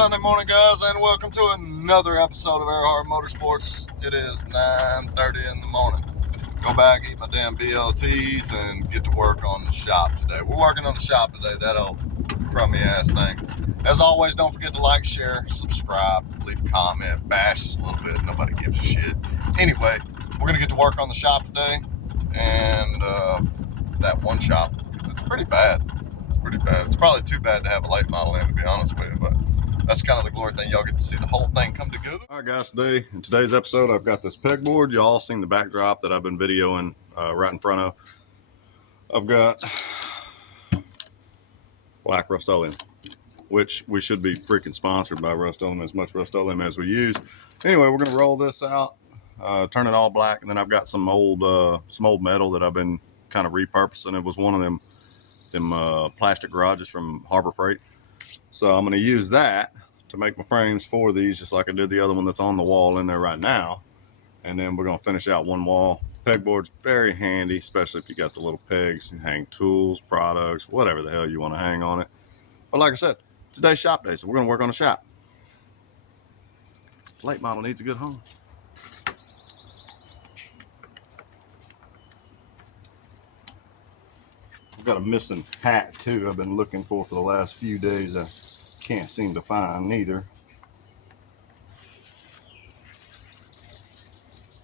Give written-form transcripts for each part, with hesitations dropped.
Sunday morning, guys, and welcome to another episode of Ehrhardt Motorsports. It is 9:30 in the morning. Go back, eat my damn BLTs, and get to work on the shop today. We're working on the shop today, that old crummy ass thing. As always, don't forget to like, share, subscribe, leave a comment, bash us a little bit. Nobody gives a shit. Anyway, we're going to get to work on the shop today, and that one shop, because it's pretty bad. Pretty bad. It's probably too bad to have a late model in, to be honest with you, but that's kind of the glory thing. Y'all get to see the whole thing come together. All right, guys, in today's episode, I've got this pegboard. Y'all seen the backdrop that I've been videoing right in front of. I've got black Rust-Oleum, which we should be freaking sponsored by Rust-Oleum, as much Rust-Oleum as we use. Anyway, we're going to roll this out, turn it all black, and then I've got some old metal that I've been kind of repurposing. It was one of them plastic garages from Harbor Freight. So I'm going to use that to make my frames for these, just like I did the other one that's on the wall in there right now. And then we're going to finish out one wall. Pegboard's very handy, especially if you got the little pegs and hang tools, products, whatever the hell you want to hang on it. But like I said, today's shop day, so we're going to work on the shop. Late model needs a good home. I've got a missing hat too I've been looking for the last few days. I can't seem to find neither.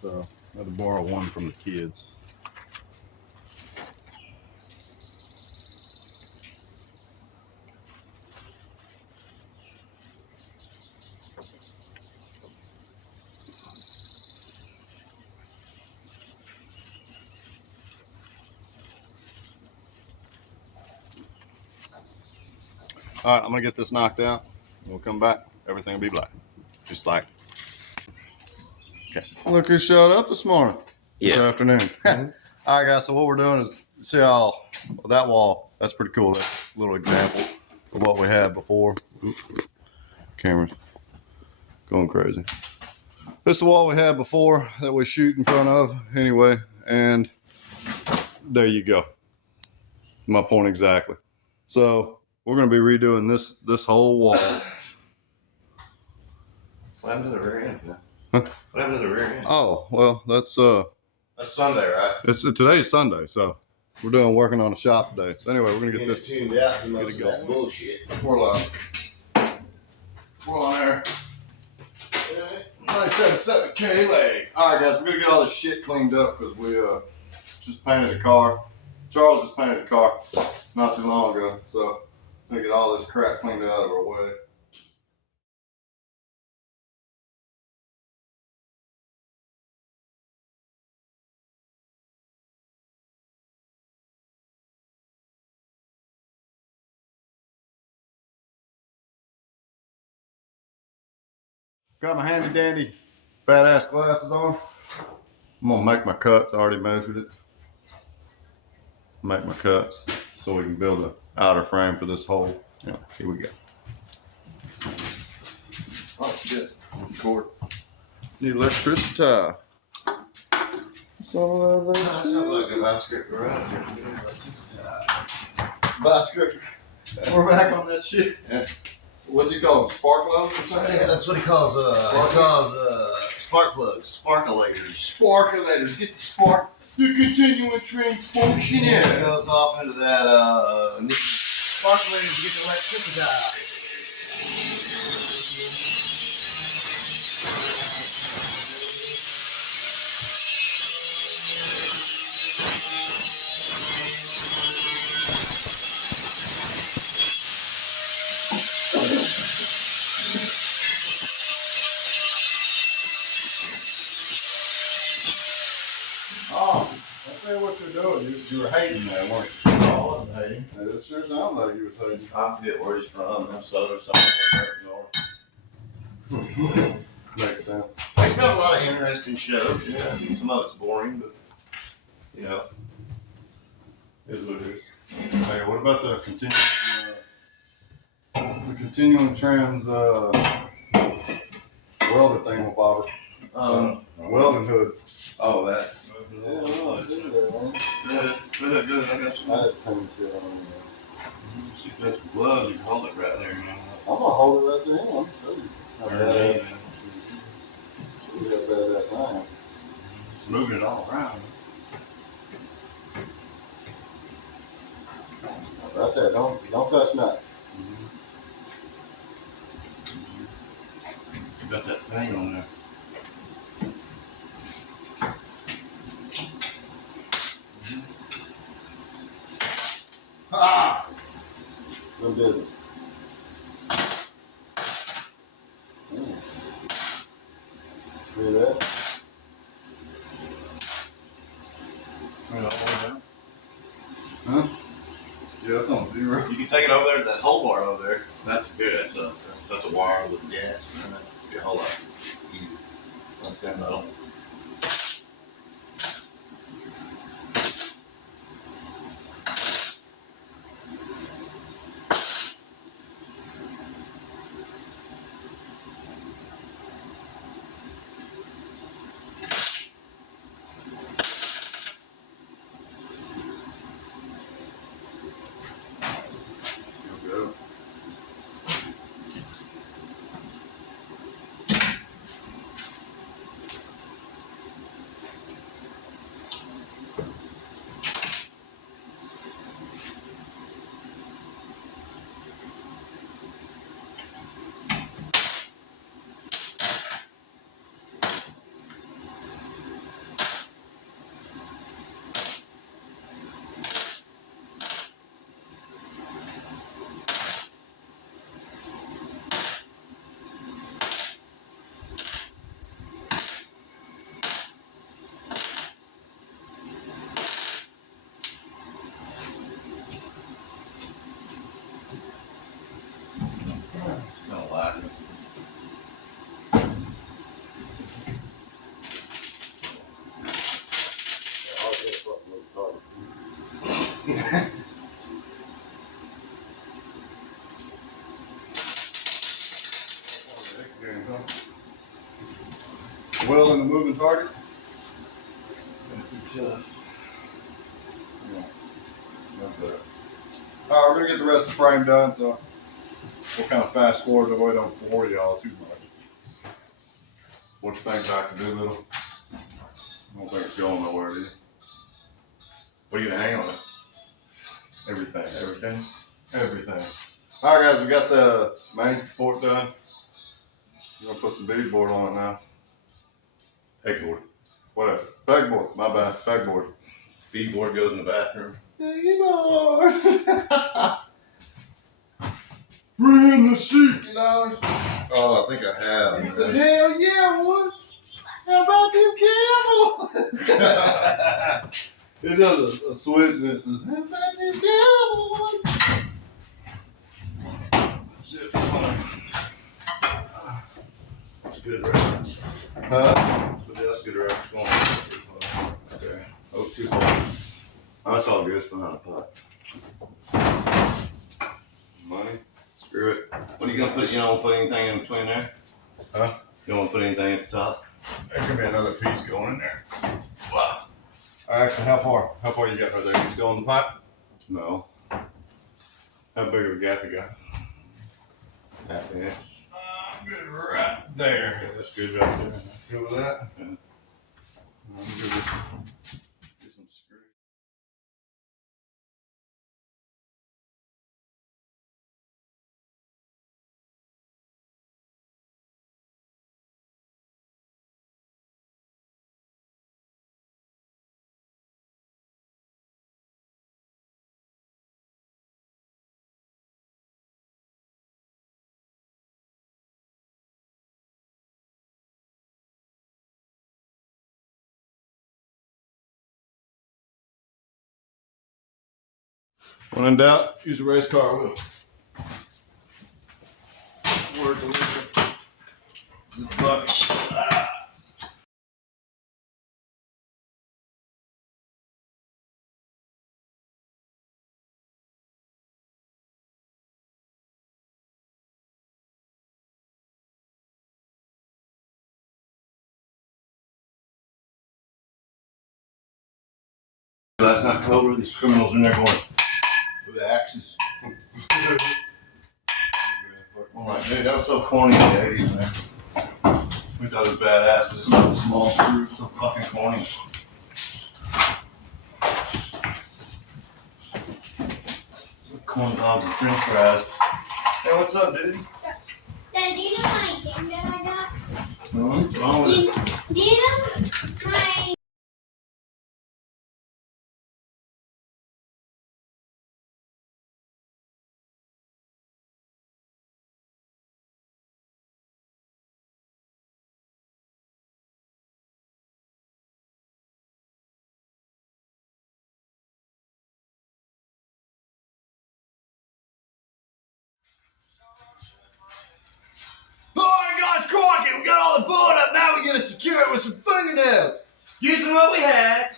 So I had to borrow one from the kids. All right, I'm gonna get this knocked out. We'll come back. Everything will be black, just like. Okay. Look who showed up this morning. Yeah. This afternoon. All right, guys. So what we're doing is see how that wall. That's pretty cool. That's a little example of what we had before. Oops. Camera's going crazy. This is the wall we had before that we shoot in front of. Anyway, and there you go. My point exactly. So we're going to be redoing this whole wall. What happened to the rear end? Huh? What happened to the rear end? Oh, well, that's Sunday, right? Today's Sunday, so we're working on the shop today. So anyway, we're gonna get this tuned out. You get it going. Bullshit. We're live. We're on there. 977K leg. All right, guys, we're gonna get all this shit cleaned up because we just painted the car. Charles just painted the car not too long ago, so we're gonna get all this crap cleaned out of our way. Got my handy dandy badass glasses on. I'm gonna make my cuts. I already measured it. Make my cuts so we can build an outer frame for this hole. Yeah, here we go. Oh shit, cord. Need electricity. Sounds like a bicycle garage. Bicycle. We're back on that shit. Yeah. What do you call them? Spark plugs or something? Yeah, that's what he calls spark plugs, sparkulators. Sparkulators. Get the spark. The continuing train function. Yeah, it goes off into that sparkulators to get the electricity out. You were hating that, weren't you? No, I wasn't hating. It sure sounded like you were hating. I forget where he's from, Minnesota or something. Makes sense. He's got a lot of interesting shows. Yeah, some of it's boring, but you know, Is what it is. Hey, what about the continuing trans welder thing, Bobber? Welding hood. Oh, that. Good. I got some. I had to paint it on there. If you got some gloves, you can hold it right there. You know. I'm gonna hold it right there. I'm gonna show you. How bad that line. It's moving it all around. Right there. Don't touch nothing. You got that thing on there. Ah! Good business. See that? Turn it all the way down. Huh? Yeah, that's on 0. You can take it over there to that whole bar over there. That's good. That's a wire with gas. Be a whole lot easier. Like that metal. It's kind of light. Welding the moving target. Alright, we're gonna get the rest of the frame done, so we'll kind of fast forward the way don't bore y'all too much. What you think, Dr. Doolittle? I don't think it's going nowhere, do you? What are you gonna hang on it? Everything. Everything. Everything. Alright guys, we got the main support done. We're gonna put some beadboard on it now. Pegboard. Whatever. Pegboard, my bad. Pegboard. Beadboard goes in the bathroom. Pegboard! Bring the sheet, you know? Oh, I think I have. He said, hell yeah, boy. How about them Camels? It does a switch and it says, how about them Camels? Shit. That's good reference. Huh? So that's good reference. Going on. Okay. Oh, too far. Oh, it's all good. It's behind the pot. Money. Screw it. What are you gonna put? You don't put anything in between there? Huh? You don't want to put anything at the top? There could be another piece going in there. Wow. Actually, how far? How far you got right there? You still on the pipe? No. How big of a gap you got? Half an inch. I'm good right there. Yeah, that's good right there. Good with that? Yeah. I'm good with get some screw. When in doubt, use a race car wheel. Words a little bit. That's not Cobra. These criminals in there going with the axes. I'm like, dude, that was so corny in the 80s, man. We thought it was badass, but it's so small screws, so fucking corny. Some corn dogs and french fries. Hey, what's up, dude? Dad, do you know my game that I got? What's wrong with it? Do you know my... Alright guys, crikey, we got all the board up, now we're gonna secure it with some fingernails. Using what we had.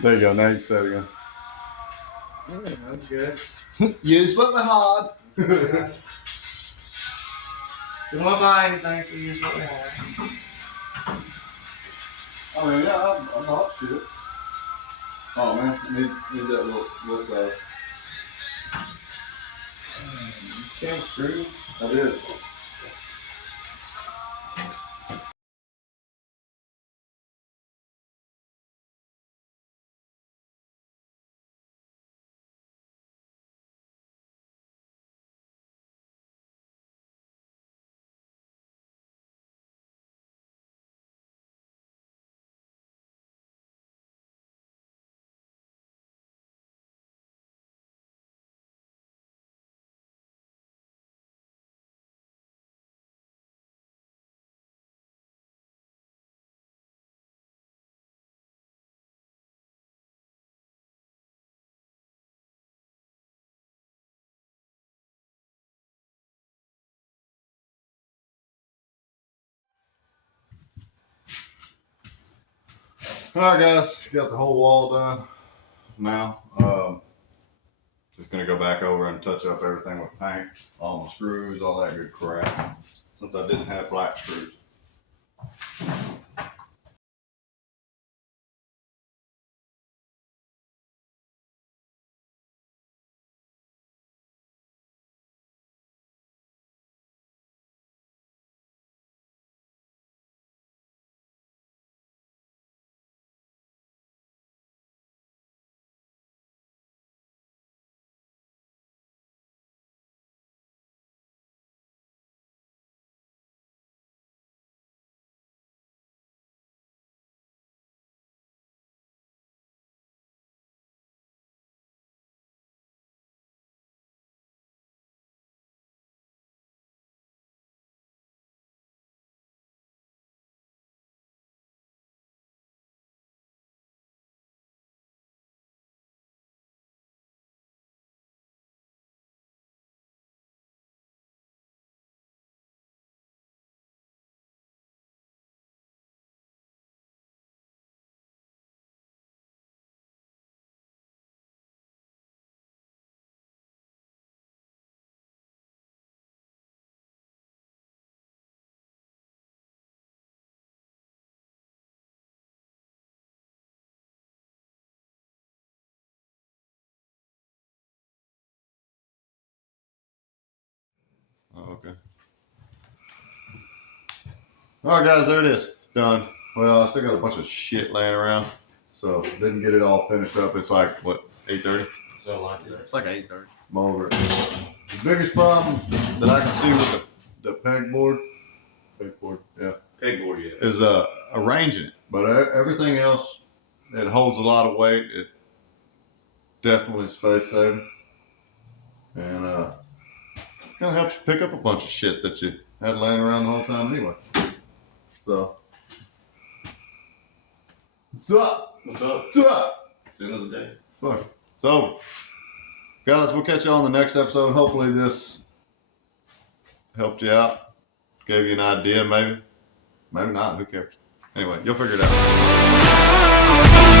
There you go, now you can say it again. That's good. Use what we had. Don't want to buy anything, so use what we had. I mean, yeah, I bought shit. Oh man, need that little size. Channel screws. I did. Alright guys, got the whole wall done now. Just gonna go back over and touch up everything with paint, all my screws, all that good crap, since I didn't have black screws. Oh, okay. Alright guys, there it is. Done. Well, I still got a bunch of shit laying around, so didn't get it all finished up. It's like, what, 8:30? So like it. It's like 8:30. I'm over it. The biggest problem that I can see with the pegboard, yeah, Pegboard, yeah. is arranging it. But everything else, it holds a lot of weight. It definitely space saving, and kind of helps you pick up a bunch of shit that you had laying around the whole time anyway. So, what's up? What's up? What's up? It's the end of the day. Fuck. It's over. Guys, we'll catch you on the next episode. Hopefully this helped you out. Gave you an idea, maybe. Maybe not. Who cares? Anyway, you'll figure it out.